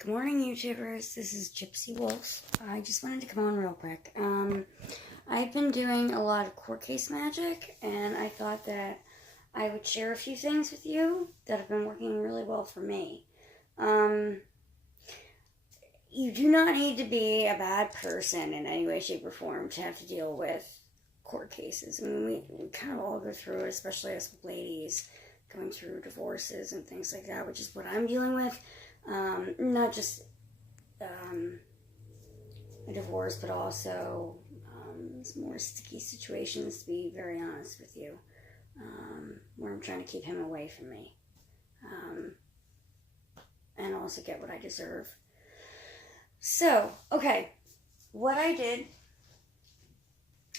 Good morning, YouTubers. This is Gypsy Wolf. I just wanted to come on real quick. I've been doing a lot of court case magic, and I thought that I would share a few things with you that have been working really well for me. You do not need to be a bad person in any way, shape, or form to have to deal with court cases. I mean, we kind of all go through it, especially us ladies going through divorces and things like that, which is what I'm dealing with. Not just a divorce, but also some more sticky situations, to be very honest with you, where I'm trying to keep him away from me, and also get what I deserve. So, okay, what I did,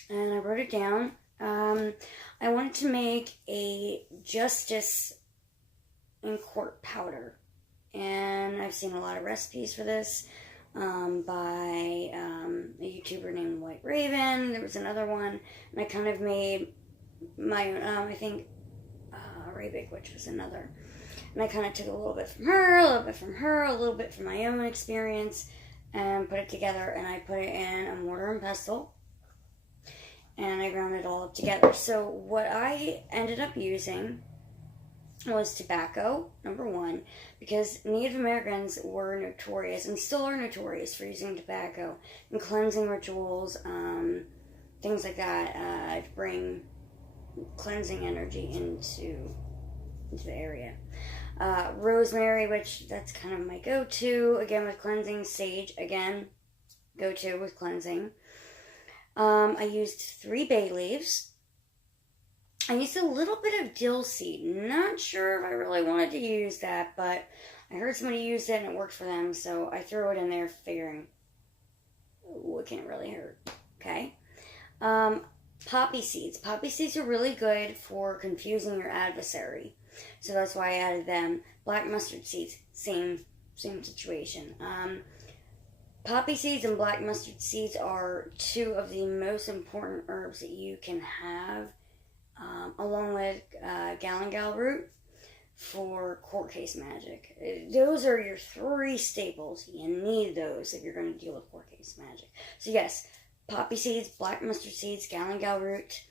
and I wrote it down, I wanted to make a justice in court powder. And I've seen a lot of recipes for this by a YouTuber named White Raven. There was another one, and I kind of made my own, I think Arabic, which was another. And I kind of took a little bit from her, a little bit from her, a little bit from my own experience, and put it together, and I put it in a mortar and pestle, and I ground it all up together. So what I ended up using was tobacco, number one, because Native Americans were notorious, and still are notorious, for using tobacco in cleansing rituals, things like that, to bring cleansing energy into the area. Rosemary, which that's kind of my go-to, again with cleansing. Sage, again, go-to with cleansing. I used 3 bay leaves. I used a little bit of dill seed. Not sure if I really wanted to use that, but I heard somebody use it and it worked for them, so I threw it in there figuring, ooh, it can't really hurt. Okay. Poppy seeds. Poppy seeds are really good for confusing your adversary, so that's why I added them. Black mustard seeds, same situation. Poppy seeds and black mustard seeds are 2 of the most important herbs that you can have, along with galangal root for court case magic. Those are your 3 staples. You need those if you're going to deal with court case magic. So yes, poppy seeds, black mustard seeds, galangal root,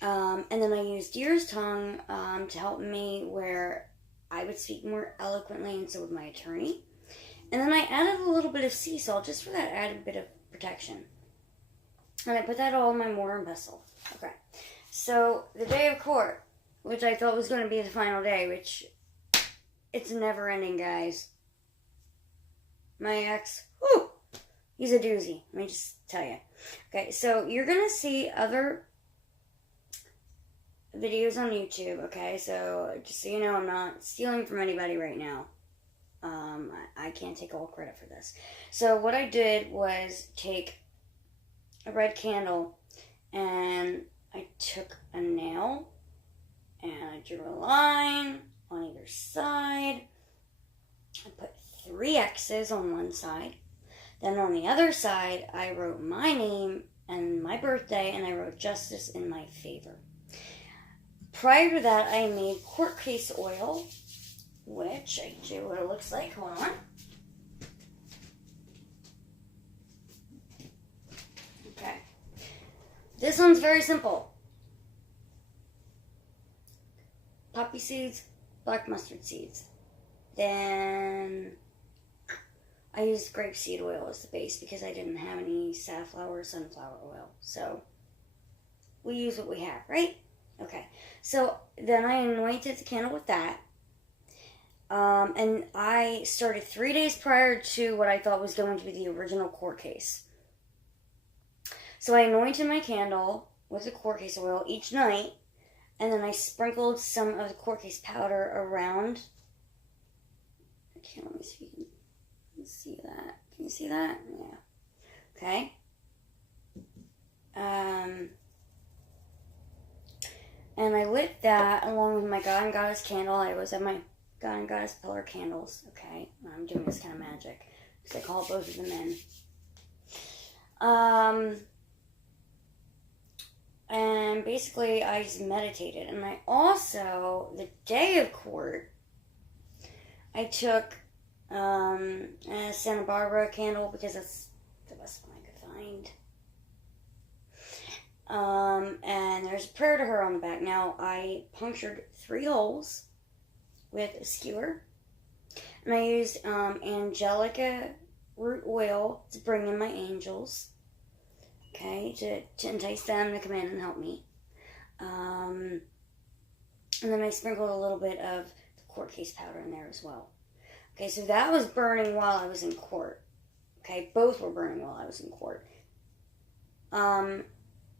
and then I used deer's tongue to help me where I would speak more eloquently, and so would my attorney. And then I added a little bit of sea salt just for that added bit of protection. And I put that all in my mortar and pestle. Okay. So, the day of court, which I thought was going to be the final day, which, it's never ending, guys. My ex, whew, he's a doozy, let me just tell you. Okay, so you're going to see other videos on YouTube, okay? So, just so you know, I'm not stealing from anybody right now. I can't take all credit for this. So, what I did was take a red candle, and I took a nail and I drew a line on either side. I put 3 X's on one side. Then on the other side, I wrote my name and my birthday, and I wrote justice in my favor. Prior to that, I made court case oil, which I can show you what it looks like. Hold on. Okay. This one's very simple. Poppy seeds, black mustard seeds. Then I used grapeseed oil as the base because I didn't have any safflower or sunflower oil. So we use what we have, right? Okay. So then I anointed the candle with that. And I started 3 days prior to what I thought was going to be the original court case. So I anointed my candle with the court case oil each night, and then I sprinkled some of the court case powder around. Okay, let me see if you can see that. Can you see that? Yeah. Okay. And I lit that along with my God and Goddess candle. I was at my God and Goddess pillar candles. Okay. I'm doing this kind of magic because I call both of them in. And basically, I just meditated. And I also, the day of court, I took And a Santa Barbara candle because that's the best one I could find. And there's a prayer to her on the back. Now, I punctured 3 holes with a skewer. And I used Angelica root oil to bring in my angels. Okay, to entice them to come in and help me. And then I sprinkled a little bit of the court case powder in there as well. Okay, so that was burning while I was in court. Okay, both were burning while I was in court. And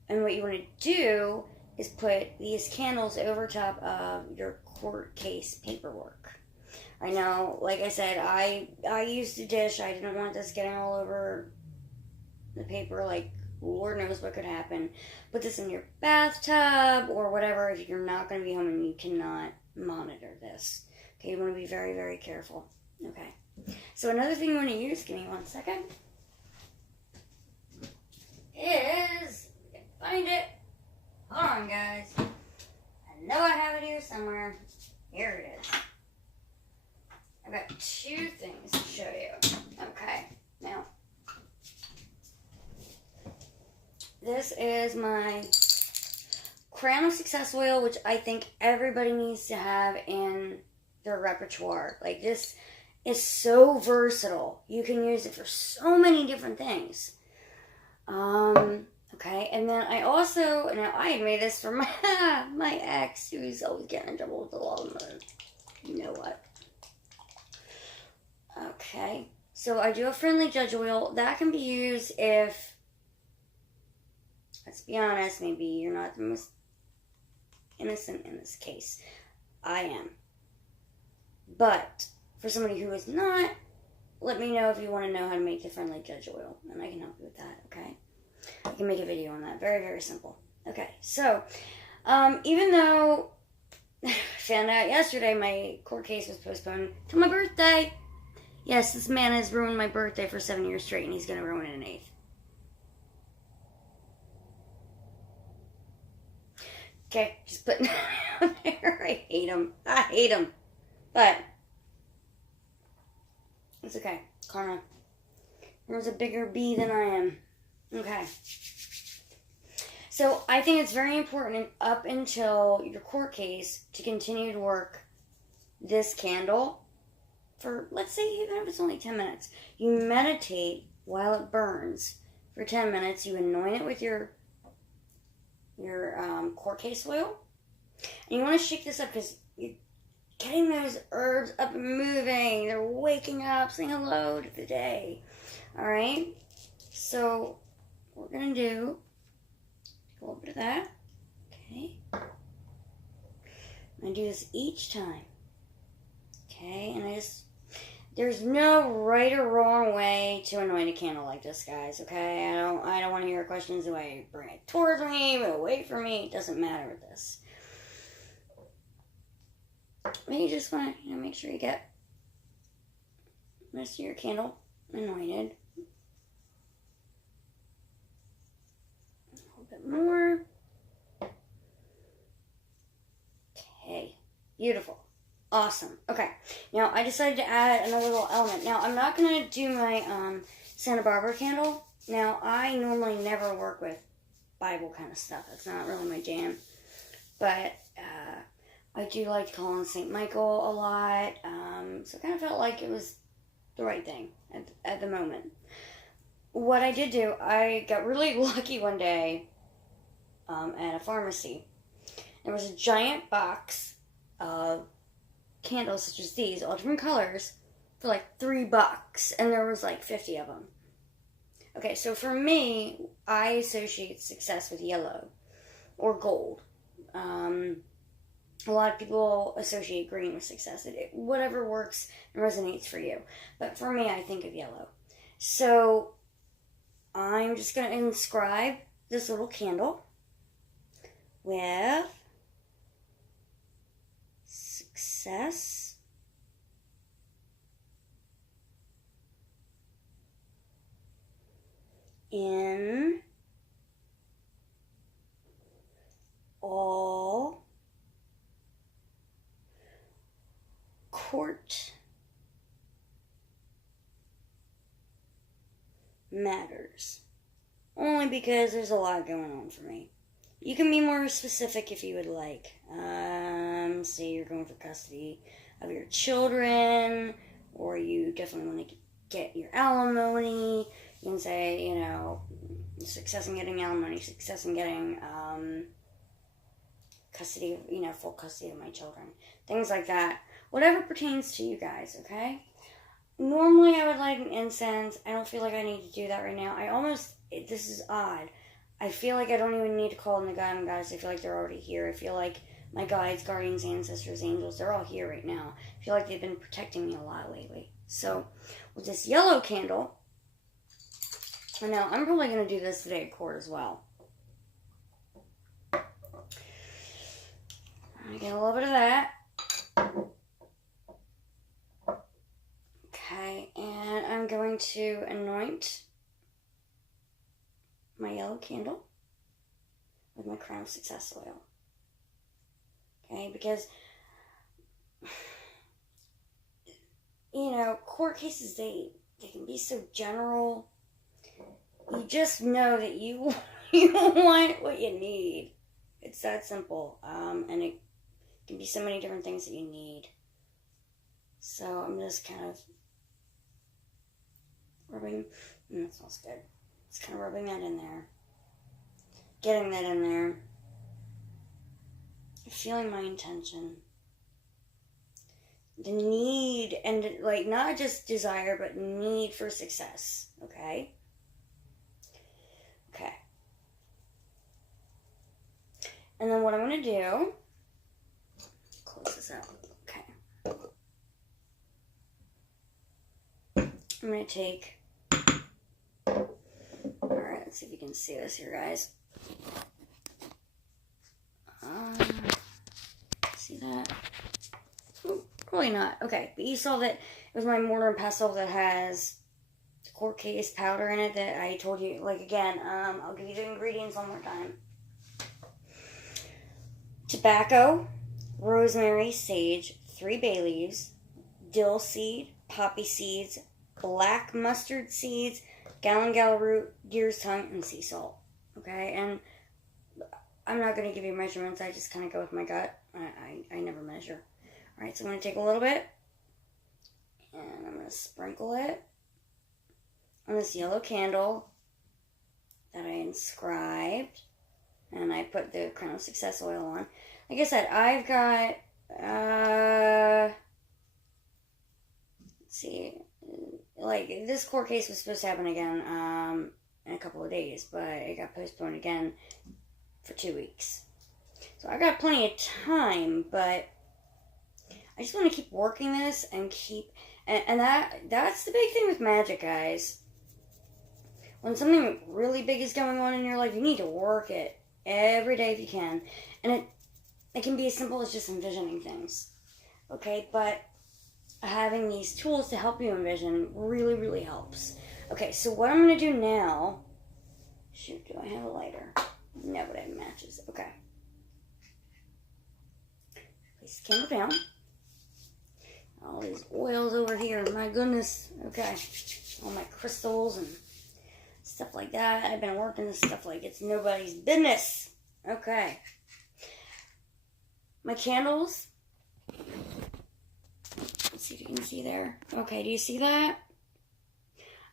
what you want to do is put these candles over top of your court case paperwork. I know, like I said, I used a dish. I didn't want this getting all over the paper. Like, Lord knows what could happen. Put this in your bathtub or whatever if you're not going to be home and you cannot monitor this. Okay, you want to be very, very careful. Okay. So another thing you want to use, give me 1 second, is, find it. Hold on, guys. I know I have it here somewhere. Here it is. I've got 2 things to show you. Okay. Now, this is my Crown of Success oil, which I think everybody needs to have in their repertoire. Like, this is so versatile. You can use it for so many different things. Okay, and then I also, now I had made this for my ex, who's always getting in trouble with the law. You know what? Okay, so I do have Friendly Judge oil. That can be used if, let's be honest, maybe you're not the most innocent in this case. I am. But for somebody who is not, let me know if you want to know how to make the Friendly Judge oil, and I can help you with that, okay? I can make a video on that. Very, very simple. Okay, so, even though I found out yesterday my court case was postponed to my birthday. Yes, this man has ruined my birthday for 7 years straight, and he's going to ruin it in 8th. Okay, just putting that out there. I hate him. I hate him. But it's okay. Karma. There's a bigger bee than I am. Okay. So I think it's very important up until your court case to continue to work this candle for, let's say, even if it's only 10 minutes. You meditate while it burns for 10 minutes. You anoint it with your court case oil. And you want to shake this up because you're getting those herbs up and moving. They're waking up, saying hello to the day. Alright? So, what we're going to do, a little bit of that. Okay. I'm going to do this each time. Okay, and there's no right or wrong way to anoint a candle like this, guys, okay? I don't want to hear questions the way you bring it towards me, away from me. It doesn't matter with this. But you just want to, make sure you get most of your candle anointed. A little bit more. Okay, beautiful. Awesome. Okay, now I decided to add another little element. Now, I'm not going to do my Santa Barbara candle. Now, I normally never work with Bible kind of stuff. That's not really my jam. But I do like to call on St. Michael a lot. So I kind of felt like it was the right thing at the moment. What I did do, I got really lucky one day at a pharmacy. There was a giant box of candles such as these, all different colors, for like $3, and there was like 50 of them. Okay, so for me, I associate success with yellow or gold. A lot of people associate green with success. Whatever works and resonates for you. But for me, I think of yellow. So I'm just going to inscribe this little candle with success in all court matters. Only because there's a lot going on for me. You can be more specific if you would like. Say you're going for custody of your children, or you definitely want to get your alimony. You can say, you know, success in getting alimony, success in getting custody, you know, full custody of my children. Things like that. Whatever pertains to you guys, okay? Normally I would light an incense. I don't feel like I need to do that right now. This is odd. I feel like I don't even need to call in the God and Goddess. I feel like they're already here. I feel like my guides, guardians, ancestors, angels, they're all here right now. I feel like they've been protecting me a lot lately. So, with this yellow candle, and now I'm probably going to do this today at court as well. I get a little bit of that. Okay, and I'm going to anoint my yellow candle with my Crown of Success oil. Okay, because, you know, court cases, they can be so general. You just know that you want what you need. It's that simple. And it can be so many different things that you need. So I'm just kind of rubbing, that smells good. Just kind of rubbing that in there. Getting that in there. Feeling my intention. The need, and like not just desire, but need for success. Okay? Okay. And then what I'm going to do, close this out. Okay. I'm going to take, alright, let's see if you can see this here, guys. See that? Ooh, probably not. Okay, but you saw that it was my mortar and pestle that has the court case powder in it that I told you. Like, again, I'll give you the ingredients one more time. Tobacco, rosemary, sage, 3 bay leaves, dill seed, poppy seeds, black mustard seeds, galangal root, deer's tongue, and sea salt. Okay, and I'm not going to give you measurements. I just kind of go with my gut. I never measure. Alright, so I'm going to take a little bit, and I'm going to sprinkle it on this yellow candle that I inscribed, and I put the Crown of Success oil on. Like I said, I've got, let's see, like, this court case was supposed to happen again in a couple of days, but it got postponed again for 2 weeks. So I got plenty of time, but I just want to keep working this and keep, and that's the big thing with magic, guys. When something really big is going on in your life, you need to work it every day if you can. And it can be as simple as just envisioning things. Okay, but having these tools to help you envision really, really helps. Okay, so what I'm going to do now, shoot, do I have a lighter? No, but I have matches. Okay. Place the candle down. All these oils over here, my goodness. Okay. All my crystals and stuff like that. I've been working this stuff like it's nobody's business. Okay. My candles. Let's see if you can see there. Okay, do you see that?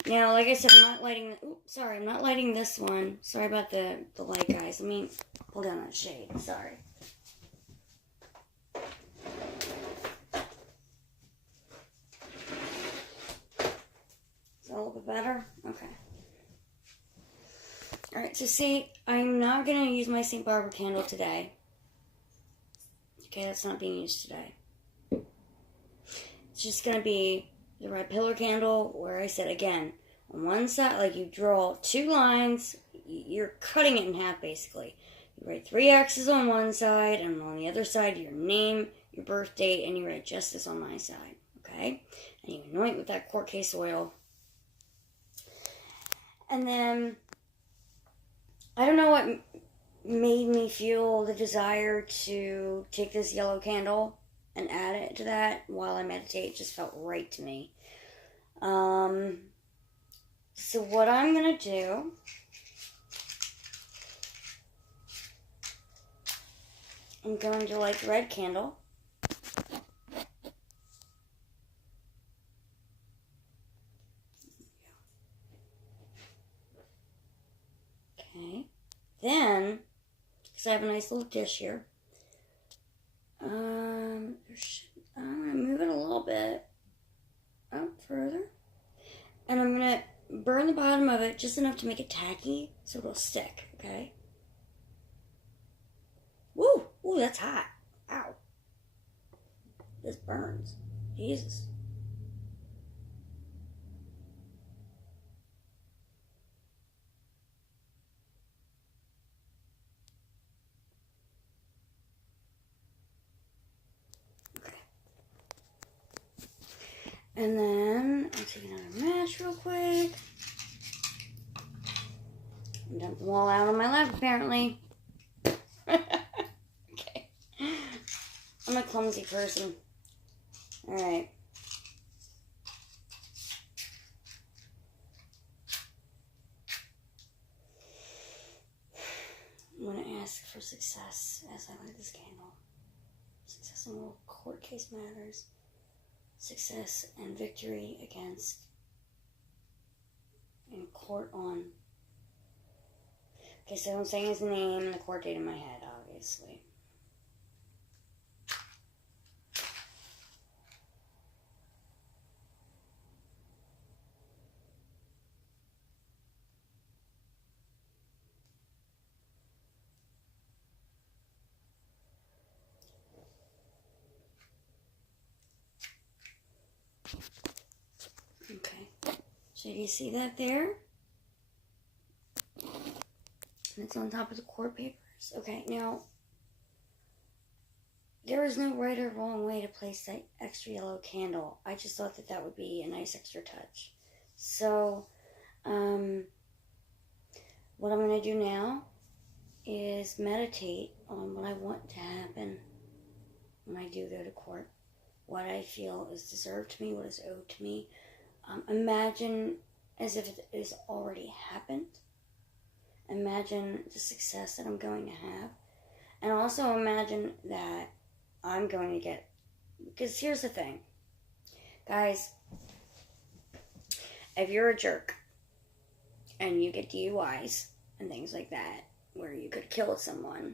Now, like I said, I'm not lighting... I'm not lighting this one. Sorry about the light, guys. Let me pull down that shade. Sorry. Is that a little bit better? Okay. Alright, so see, I'm not going to use my St. Barbara candle today. Okay, that's not being used today. It's just going to be the red pillar candle, where I said, again, on one side, like you draw 2 lines, you're cutting it in half, basically. You write 3 X's on one side, and on the other side, your name, your birth date, and you write justice on my side, okay? And you anoint with that court case oil. And then, I don't know what made me feel the desire to take this yellow candle and add it to that while I meditate. It just felt right to me. So what I'm going to do, I'm going to light the red candle. Okay. Then, because I have a nice little dish here, I'm going to move it a little bit up further. And I'm going to burn the bottom of it just enough to make it tacky so it'll stick, okay? Woo! Ooh, that's hot. Ow. This burns. Jesus. Okay. And then I'll take another match real quick. And dump them all out on my lap, apparently. Okay. I'm a clumsy person. Alright. I'm going to ask for success as I light this candle. Success in all court case matters. Success and victory against in court on. Okay, so I'm saying his name and the court date in my head, obviously. Okay, so you see that there? And it's on top of the court papers. Okay, now, there is no right or wrong way to place that extra yellow candle. I just thought that that would be a nice extra touch. So, what I'm going to do now is meditate on what I want to happen when I do go to court. What I feel is deserved to me, what is owed to me. Imagine as if it has already happened. Imagine the success that I'm going to have. And also imagine that I'm going to get... Because here's the thing. Guys, if you're a jerk and you get DUIs and things like that, where you could kill someone,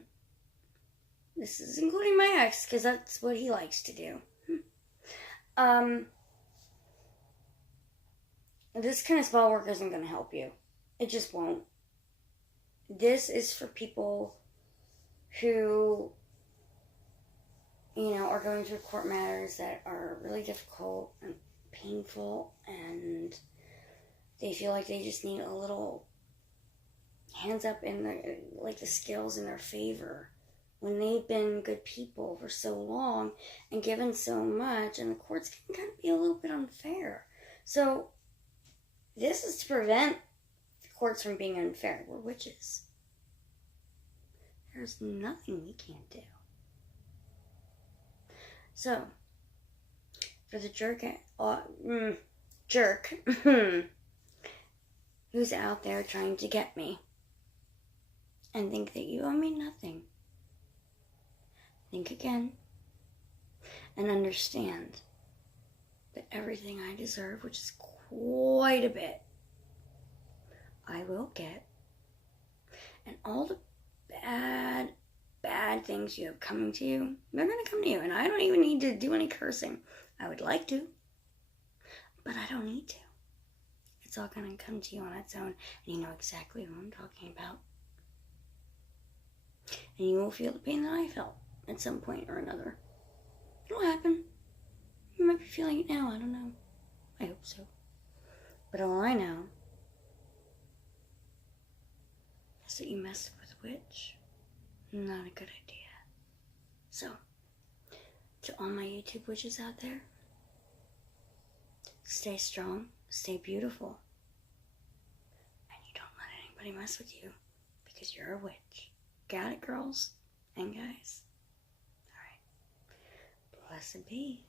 this is including my ex, because that's what he likes to do. This kind of spell work isn't going to help you. It just won't. This is for people who, you know, are going through court matters that are really difficult and painful, and they feel like they just need a little hands up in the, like the scales in their favor, when they've been good people for so long and given so much, and the courts can kind of be a little bit unfair. So this is to prevent the courts from being unfair. We're witches. There's nothing we can't do. So, for the jerk who's out there trying to get me and think that you owe me nothing, think again and understand that everything I deserve, which is quite a bit, I will get. And all the bad things you have coming to you, they're going to come to you. And I don't even need to do any cursing. I would like to, but I don't need to. It's all going to come to you on its own, and you know exactly what I'm talking about. And you will feel the pain that I felt at some point or another. It'll happen. You might be feeling it now, I don't know. I hope so. But all I know is that you messed with a witch. Not a good idea. So, to all my YouTube witches out there, stay strong, stay beautiful, and you don't let anybody mess with you, because you're a witch. Got it, girls and guys? Alright. Blessed be.